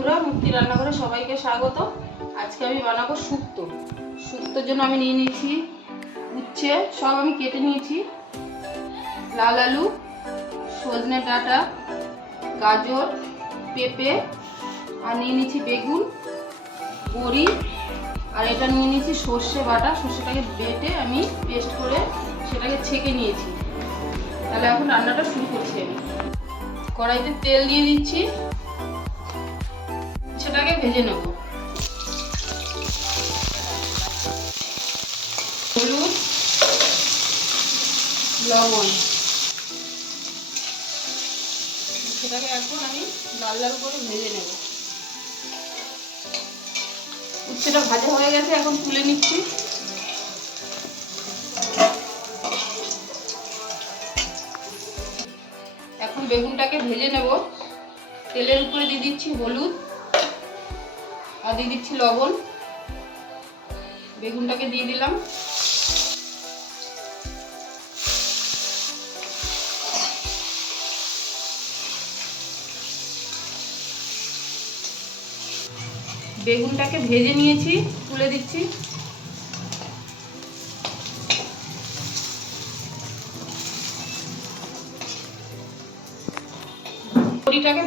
রান্নাঘরে সবাইকে স্বাগত আজকে আমি বানাবো শুক্তো। শুক্তোর জন্য আমি নিয়ে নিয়েছি উচ্ছে, সব আমি কেটে নিয়েছি। লাল আলু, সজনে ডাঁটা, গাজর, পেঁপে, আর নিয়ে নিয়েছি বেগুন, বড়ি, আর এটা নিয়ে নিয়েছি সর্ষে বাটা। সর্ষেটাকে বেটে আমি পেস্ট করে সেটাকে ছেঁকে নিয়েছি। তাহলে এখন রান্নাটা শুরু করছি আমি। কড়াইতে তেল দিয়ে দিচ্ছি। সেটাকে ভেজে নেব। হলুদ, লবণ। সেটাকে এখন আমি লাল লাল করে ভেজে নেব। উচ্ছেটা ভাজা হয়ে গেছে, এখন তুলে নিচ্ছি। এখন বেগুনটাকে ভেজে নেব। তেলের উপরে দিয়ে দিচ্ছি হলুদ। আর দিয়ে দিচ্ছি লবণ। বেগুনটাকে দিয়ে দিলাম। বেগুনটাকে ভেজে নিয়েছি তুলে দিচ্ছি।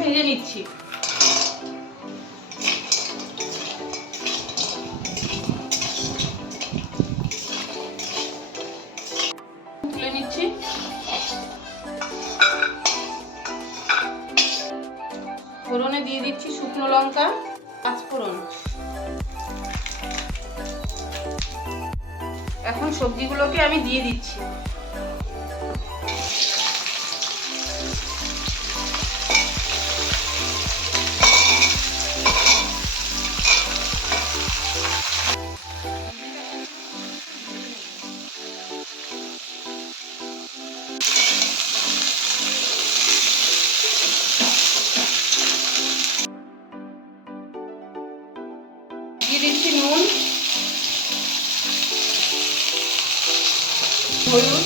ভেজে নিচ্ছি। নিচ্ছি ফোড়নে দিয়ে দিচ্ছি শুকনো লঙ্কা পাঁচফোড়ন এখন সবজিগুলোকে আমি দিয়ে দিচ্ছি। হলুদ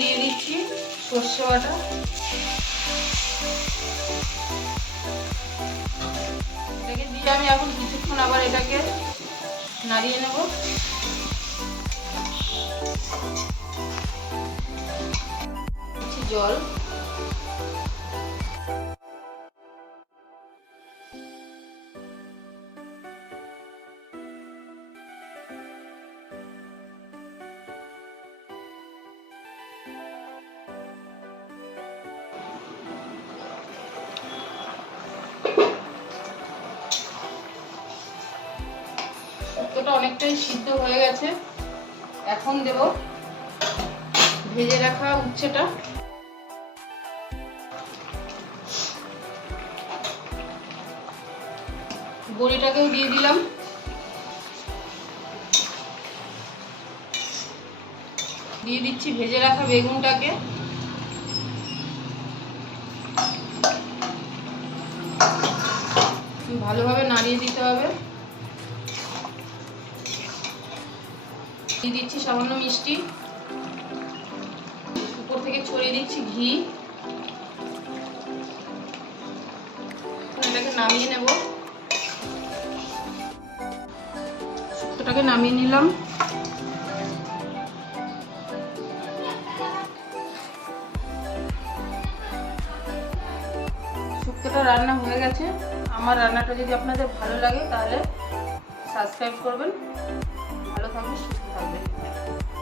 দিয়ে দিচ্ছি সর্ষে বাটা। এটাকে দিয়ে আমি এখন কিছুক্ষণ আবার এটাকে নাড়িয়ে নেব। জল। শুক্তোটা অনেকটাই সিদ্ধ হয়ে গেছে। এখন দেব ভেজে রাখা উচ্ছেটা। বড়িটাকেও দিয়ে দিলাম। দিয়ে দিচ্ছি ভেজে রাখা বেগুনটাকে। ভালোভাবে নাড়িয়ে দিতে হবে। দিয়ে দিচ্ছি সামান্য মিষ্টি। উপর থেকে ছড়িয়ে দিচ্ছি ঘি। এটাকে নামিয়ে নেব। শুক্তোটাকে নামিয়ে নিলাম। শুক্তোটা রান্না হয়ে গেছে। আমার রান্নাটা যদি আপনাদের ভালো লাগে, তাহলে সাবস্ক্রাইব করবেন। ভালো সুস্থ থাকবেন